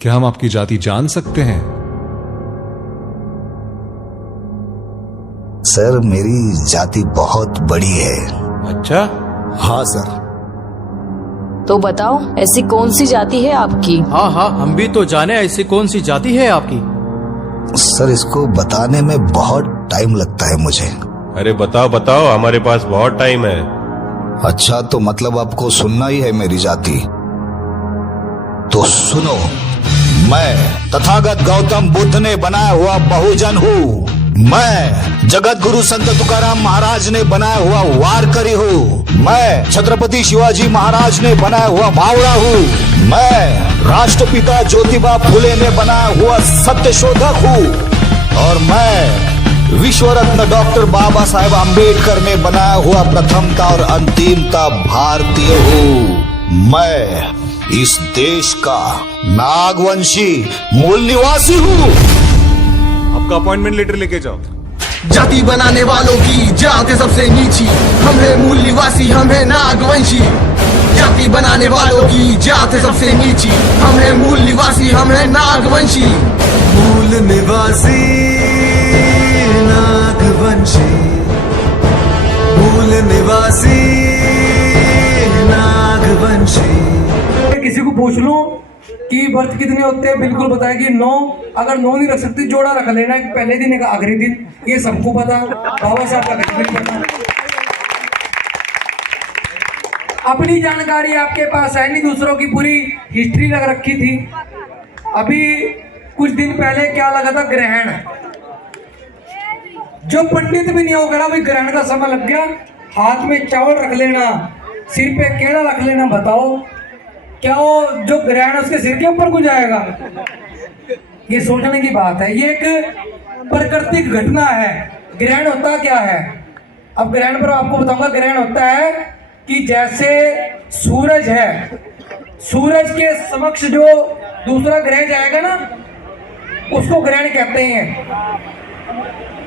क्या हम आपकी जाति जान सकते हैं? सर, मेरी जाति बहुत बड़ी है। अच्छा? हाँ सर। तो बताओ ऐसी कौन सी जाति है आपकी? हाँ हाँ, हम भी तो जाने ऐसी कौन सी जाति है आपकी। सर, इसको बताने में बहुत टाइम लगता है मुझे। अरे बताओ बताओ, हमारे पास बहुत टाइम है। अच्छा, तो मतलब आपको सुनना ही है मेरी जाति? तो सुनो, मैं तथागत गौतम बुद्ध ने बनाया हुआ बहुजन हूँ। मैं जगत गुरु संत तुकाराम महाराज ने बनाया हुआ वारकरी हूँ। मैं छत्रपति शिवाजी महाराज ने बनाया हुआ भावड़ा हूँ। मैं राष्ट्रपिता ज्योतिबा फुले ने बनाया हुआ सत्यशोधक हूँ। और मैं विश्व रत्न डॉक्टर बाबा साहेब आम्बेडकर ने बनाया हुआ प्रथमता और अंतिमता भारतीय हूँ। मैं इस देश का नागवंशी मूल निवासी हूँ। आपका अपॉइंटमेंट लेटर लेके जाओ। जाति बनाने वालों की जात है सबसे नीची, हम है मूल निवासी, हम है नागवंशी। जाति बनाने वालों की जात है सबसे नीची, हम है मूल निवासी, हम है नागवंशी। मूल निवासी नागवंशी, मूल निवासी नागवंशी। किसी को पूछ लूं कि व्रत कितने होते हैं, बिल्कुल बताया कि 9। अगर 9 नहीं रख सकती, जोड़ा रख लेना, पहले दिन का आखिरी दिन। ये सबको पता, बाबा साहब का भी पता। अपनी जानकारी आपके पास है नहीं, दूसरों की पूरी हिस्ट्री लग रखी थी। अभी कुछ दिन पहले क्या लगा था, ग्रहण। जो पंडित भी नहीं होगा, भाई ग्रहण का समय लग गया, हाथ में चावल रख लेना, सिर पे केला रख लेना। बताओ क्या वो जो ग्रहण उसके सिर के ऊपर को जाएगा? ये सोचने की बात है। ये एक प्राकृतिक घटना है। ग्रहण होता क्या है? अब ग्रहण पर आपको बताऊंगा। ग्रहण होता है कि जैसे सूरज है, सूरज के समक्ष जो दूसरा ग्रह जाएगा ना, उसको ग्रहण कहते हैं।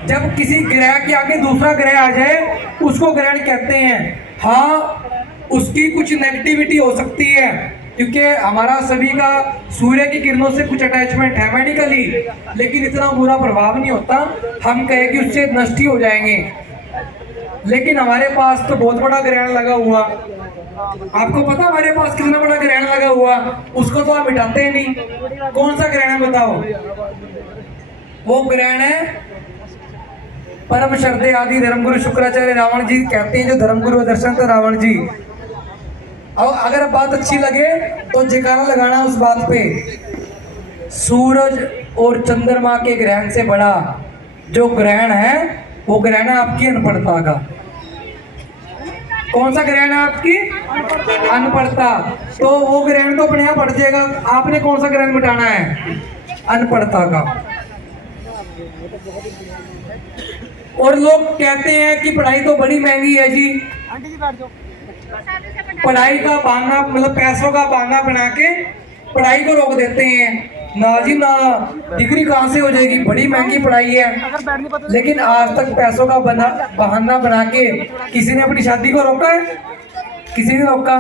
जब किसी ग्रह के आगे दूसरा ग्रह आ जाए, उसको ग्रहण कहते हैं। हाँ, उसकी कुछ नेगेटिविटी हो सकती है, क्योंकि हमारा सभी का सूर्य की किरणों से कुछ अटैचमेंट है मेडिकली, लेकिन इतना बुरा प्रभाव नहीं होता। हम कहें कि उससे नष्ट ही हो जाएंगे। लेकिन हमारे पास तो बहुत बड़ा ग्रहण लगा हुआ। आपको पता हमारे पास कितना बड़ा ग्रहण लगा हुआ? उसको तो आप मिटाते ही नहीं। कौन सा ग्रहण है बताओ? वो ग्रहण है परम श्रद्धे आदि धर्मगुरु शुक्राचार्य रावण जी कहते हैं, जो धर्मगुरु दर्शन थे रावण जी। अब अगर बात अच्छी लगे तो जयकारा लगाना उस बात पे। सूरज और चंद्रमा के ग्रहण से बड़ा जो ग्रहण है, वो ग्रहण है आपकी अनपढ़ता का। कौन सा ग्रहण है आपकी? अनपढ़ता। तो वो ग्रहण तो अपने आप हट जाएगा। आपने कौन सा ग्रहण मिटाना है? अनपढ़ता का। और लोग कहते हैं कि पढ़ाई तो बड़ी महंगी है जी। पढ़ाई का बहाना, मतलब पैसों का बहाना बना के पढ़ाई को रोक देते हैं। ना जी ना, डिग्री कहाँ से हो जाएगी? बड़ी महंगी पढ़ाई है। लेकिन आज तक पैसों का बहाना बना के किसी ने अपनी शादी को रोका है? किसी ने रोका?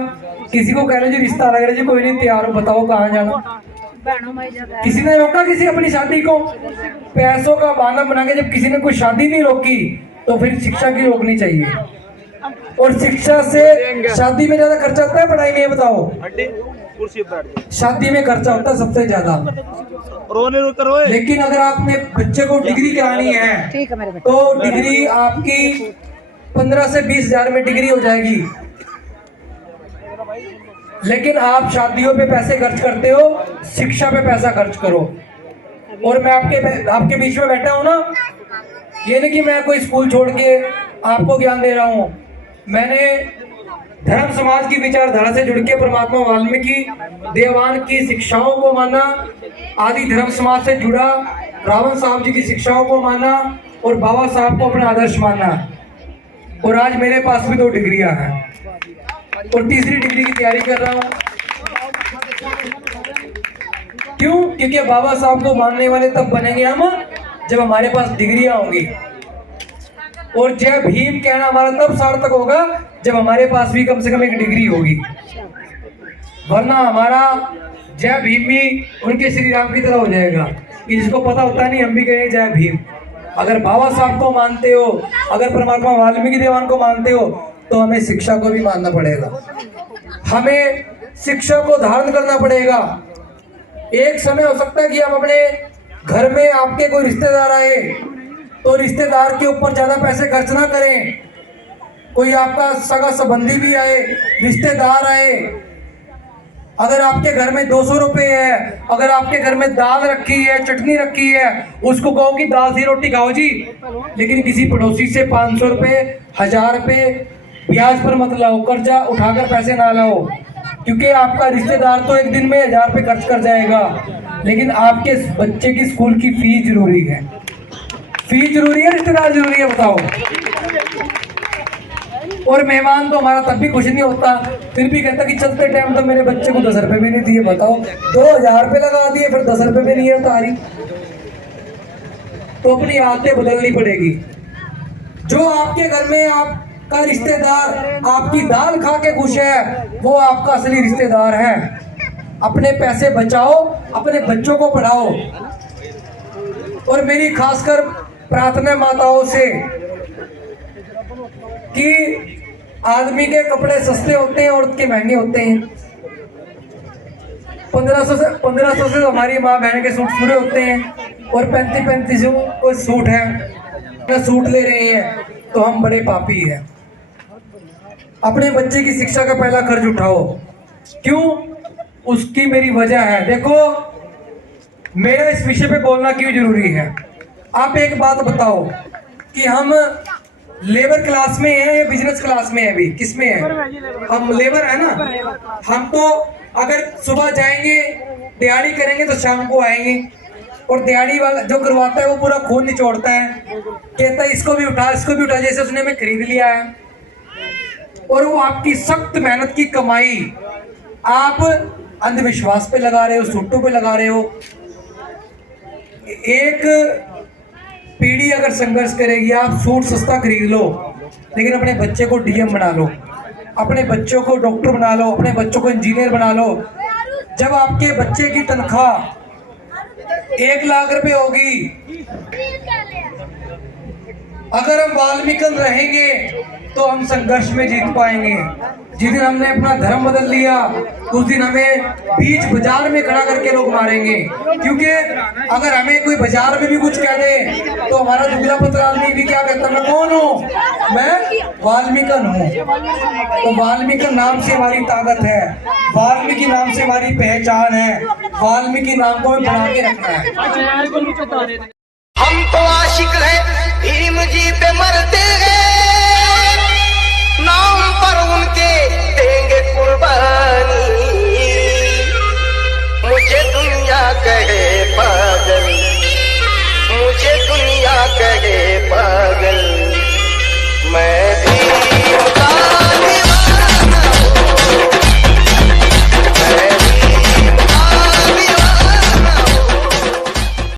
किसी को कह रहे जी रिश्ता लग रहा जी, कोई नहीं तैयार हो, बताओ कहाँ जाना? किसी ने रोका किसी अपनी शादी को? पैसों का बहाना बना के जब किसी ने कोई शादी नहीं रोकी, तो फिर शिक्षा की रोकनी चाहिए। और शिक्षा से शादी में ज्यादा खर्चा होता है, पढ़ाई में? बताओ। शादी में खर्चा होता है सबसे ज्यादा। लेकिन अगर आपने बच्चे को डिग्री करानी है, तो डिग्री आपकी 15 से 20 हजार में डिग्री हो जाएगी। लेकिन आप शादियों पे पैसे खर्च करते हो, शिक्षा पे पैसा खर्च करो। और मैं आपके बीच में बैठा हूं ना, ये नहीं कि मैं कोई स्कूल छोड़ के आपको ज्ञान दे रहा हूं। मैंने धर्म समाज की विचारधारा से जुड़ के परमात्मा वाल्मीकि देवान की शिक्षाओं को माना, आदि धर्म समाज से जुड़ा रावण साहब जी की शिक्षाओं को माना, और बाबा साहब को अपना आदर्श माना। और आज मेरे पास भी 2 डिग्रियां हैं, और तीसरी डिग्री की तैयारी कर रहा हूँ। क्यों? क्योंकि बाबा साहब को मानने वाले तब बनेंगे हम जब हमारे पास डिग्रियां होंगी। और जय भीम कहना हमारा तब सार्थक होगा जब हमारे पास भी कम से कम एक डिग्री होगी। वरना हमारा जय भीम भी उनके श्री राम की तरह हो जाएगा। कि जिसको पता होता नहीं हम भी कहें जय भीम। अगर बाबा साहब को मानते हो, अगर परमात्मा वाल्मीकि देवान को मानते हो, तो हमें शिक्षा को भी मानना पड़ेगा। हमें शिक्षा को धारण करना पड़ेगा। एक समय हो सकता है कि हम अपने घर में आपके कोई रिश्तेदार आए तो रिश्तेदार के ऊपर ज्यादा पैसे खर्च ना करें। कोई आपका सगा संबंधी भी आए, रिश्तेदार आए, अगर आपके घर में 200 रुपए है, अगर आपके घर में दाल रखी है, चटनी रखी है, उसको कहो कि दाल सी रोटी खाओ जी। लेकिन किसी पड़ोसी से 500 रुपए, 1000 रुपए ब्याज पर मत लाओ, कर्जा उठाकर पैसे ना लाओ, क्योंकि आपका रिश्तेदार तो एक दिन में 1000 रुपए खर्च कर जाएगा। लेकिन आपके बच्चे की स्कूल की फीस जरूरी है। फीस जरूरी है, रिश्तेदार जरूरी है, बताओ। और मेहमान तो हमारा तब भी खुश नहीं होता, फिर भी कहता कि चलते टाइम तो मेरे बच्चे को 10 रुपए भी नहीं दिए। बताओ, 2000 रुपए लगा दिए, फिर 10 रुपए भी नहीं है तारी। तो अपनी आदतें बदलनी पड़ेगी। जो आपके घर में आपका रिश्तेदार आपकी दाल खा के खुश है, वो आपका असली रिश्तेदार है। अपने पैसे बचाओ, अपने बच्चों को पढ़ाओ। और मेरी खासकर प्रार्थना माताओं से कि आदमी के कपड़े सस्ते होते हैं, औरत के महंगे होते हैं। 1500 से हमारी माँ बहन के सूट पूरे होते हैं, और 3500 कोई सूट है, सूट ले रहे हैं तो हम बड़े पापी हैं। अपने बच्चे की शिक्षा का पहला खर्च उठाओ। क्यों? उसकी मेरी वजह है। देखो, मेरा इस विषय पे बोलना क्यों जरूरी है। आप एक बात बताओ कि हम लेबर क्लास में है या बिजनेस क्लास में है? अभी किस में है? हम लेबर है ना। हम तो अगर सुबह जाएंगे दिहाड़ी करेंगे तो शाम को आएंगे, और दिहाड़ी वाला जो करवाता है वो पूरा खून निचोड़ता है, कहता है इसको भी उठा, इसको भी उठा, जैसे उसने हमें खरीद लिया है। और वो आपकी सख्त मेहनत की कमाई आप अंधविश्वास पे लगा रहे हो, सूटों पे लगा रहे हो। एक पीढ़ी अगर संघर्ष करेगी, आप सूट सस्ता खरीद लो, लेकिन अपने बच्चे को डीएम बना लो, अपने बच्चों को डॉक्टर बना लो, अपने बच्चों को इंजीनियर बना लो। जब आपके बच्चे की तनख्वाह 1 लाख रुपए होगी, अगर हम वाल्मीकि रहेंगे तो हम संघर्ष में जीत पाएंगे। जिस दिन हमने अपना धर्म बदल लिया, उस दिन हमें बीच बाजार में खड़ा करके लोग मारेंगे। क्योंकि अगर हमें कोई बाजार में भी कुछ कह दे तो हमारा दुबला पतला आदमी भी क्या कहता है, मैं कौन हूँ? मैं वाल्मीकि हूँ। तो वाल्मीकि नाम से हमारी ताकत है, वाल्मीकि नाम से हमारी पहचान है, वाल्मीकि नाम को हमें बना के रखना है। हम तो आशिक हैं, भीम जी पे मरते हैं, नाम पर उनके देंगे कुर्बानी। मुझे दुनिया कहे पागल, मुझे दुनिया कहे पागल, मैं